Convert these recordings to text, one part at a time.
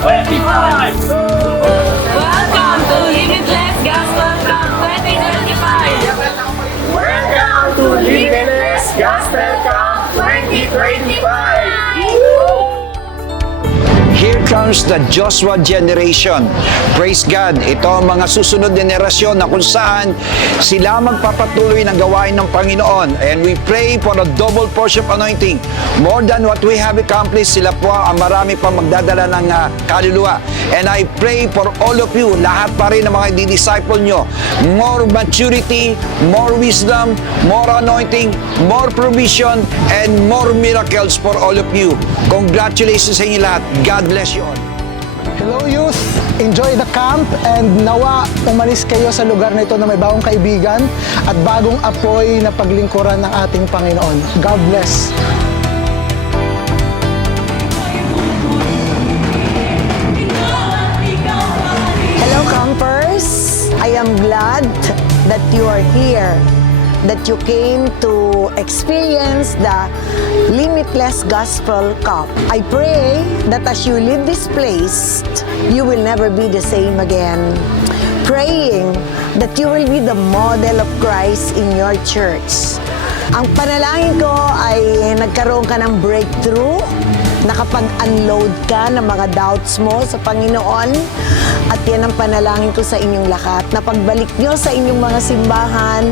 2025! Welcome to Limitless Gospel Camp 2025! Welcome to Limitless Gospel Camp 2025! Here comes the Joshua generation. Praise God. Ito ang mga susunod generasyon na kung saan sila magpapatuloy ng gawain ng Panginoon. And we pray for a double portion of anointing. More than what we have accomplished, sila po ang marami pa magdadala ng kaluluwa. And I pray for all of you, lahat pa rin ng mga di-disciple nyo, more maturity, more wisdom, more anointing, more provision, and more miracles for all of you. Congratulations sa inyo lahat. God bless you all. Hello youth! Enjoy the camp and nawa umalis kayo sa lugar na ito na may bagong kaibigan at bagong apoy na paglingkuran ng ating Panginoon. God bless! Hello campers! I am glad that you are here, that you came to experience the Limitless Gospel Camp. I pray that as you leave this place, you will never be the same again. Praying that you will be the model of Christ in your church. Ang panalangin ko ay nagkaroon ka ng breakthrough, nakapag-unload ka ng mga doubts mo sa Panginoon, at yan ang panalangin ko sa inyong lahat, na pagbalik nyo sa inyong mga simbahan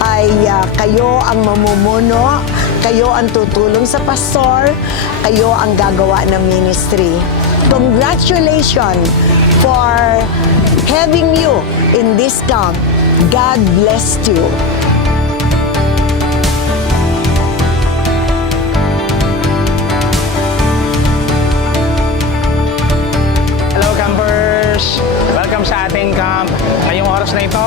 ay kayo ang mamumuno, kayo ang tutulong sa pastor, kayo ang gagawa ng ministry. Congratulations for having you in this camp. God bless you. Welcome sa ating camp. Ngayong oras na ito,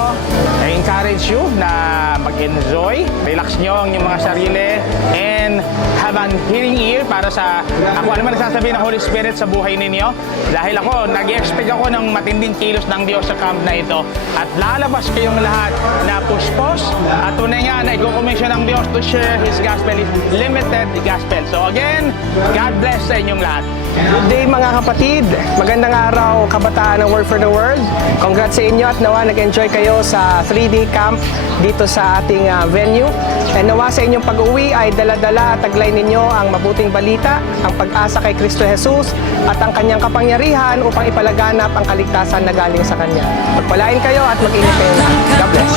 I encourage you na mag-enjoy, relax nyo ang inyong mga sarili, and have an hearing ear para sa ako ano man nasasabihin ng Holy Spirit sa buhay ninyo. Dahil ako, nag-expect ako ng matinding kilos ng Diyos sa camp na ito. At lalabas kayong lahat na puspos at tunay nga na i-commission ng Diyos to share His gospel, His limited gospel. So again, God bless sa inyong lahat. Good day mga kapatid! Magandang araw kabataan ng Word for the World. Congrats sa inyo at nawa nag-enjoy kayo sa 3-day camp dito sa ating venue. And nawa sa inyong pag-uwi ay dala-dala at taglay ninyo ang mabuting balita, ang pag-asa kay Kristo Jesus at ang kanyang kapangyarihan upang ipalaganap ang kaligtasan na galing sa kanya. Magpalain kayo at mag-ingat kayo lahat. God bless!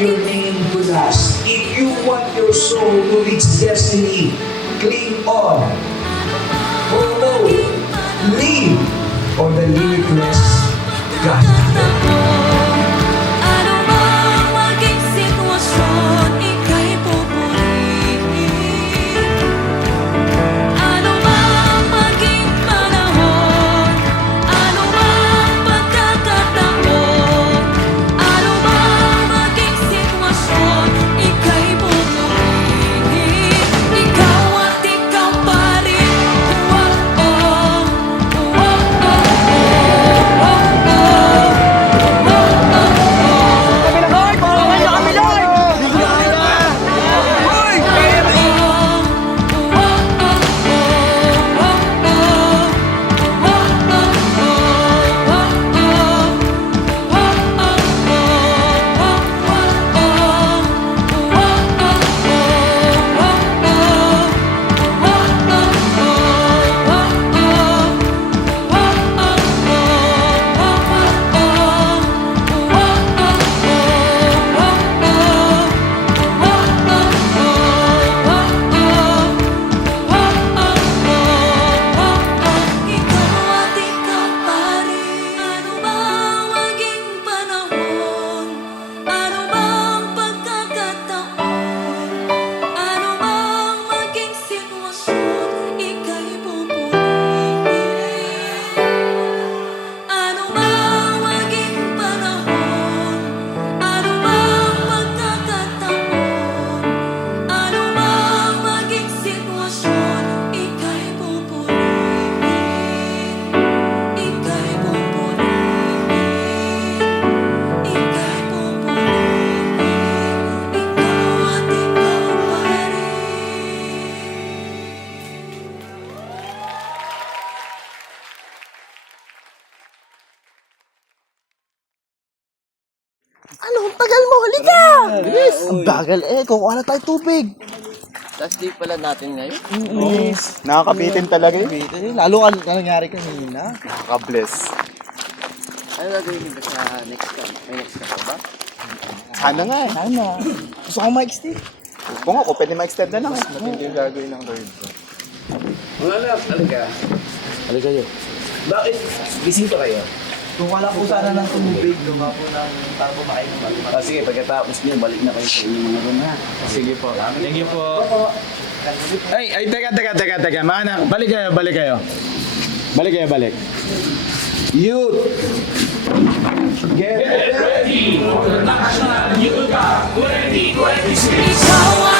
Your name to last. If you want your soul to reach destiny, cling on, follow, live on the limitless gospel. Ano? Ang tagal mo. Halika! Bilis! Ang bagal eh. Kukuha na tayo tubig. Last day pala natin ngayon. Yes. Nakakabitin talaga yun. Lalo ka nangyari kanina. Nakaka-bless. Ano gagawin nito sa next camp? May next camp ba? Sana nga eh. Sana. Gusto ko ma-extend. Kung ako, pwede ma-extend na lang. Mas matindi yung gagawin ng Lord. Mga anak, talaga. Halika kayo. Bakit? Gising pa kayo? Kung wala po sana ng tubig, luma po ng para po makain ng Ah, sige, pagkatapos niyo, balik na kayo sa inyong mga room ha. Sige po. Thank you po. Ay, teka. Mga anak, balik kayo. Balik. Youth! Get ready for the National Youth Cup 2026! Ikaw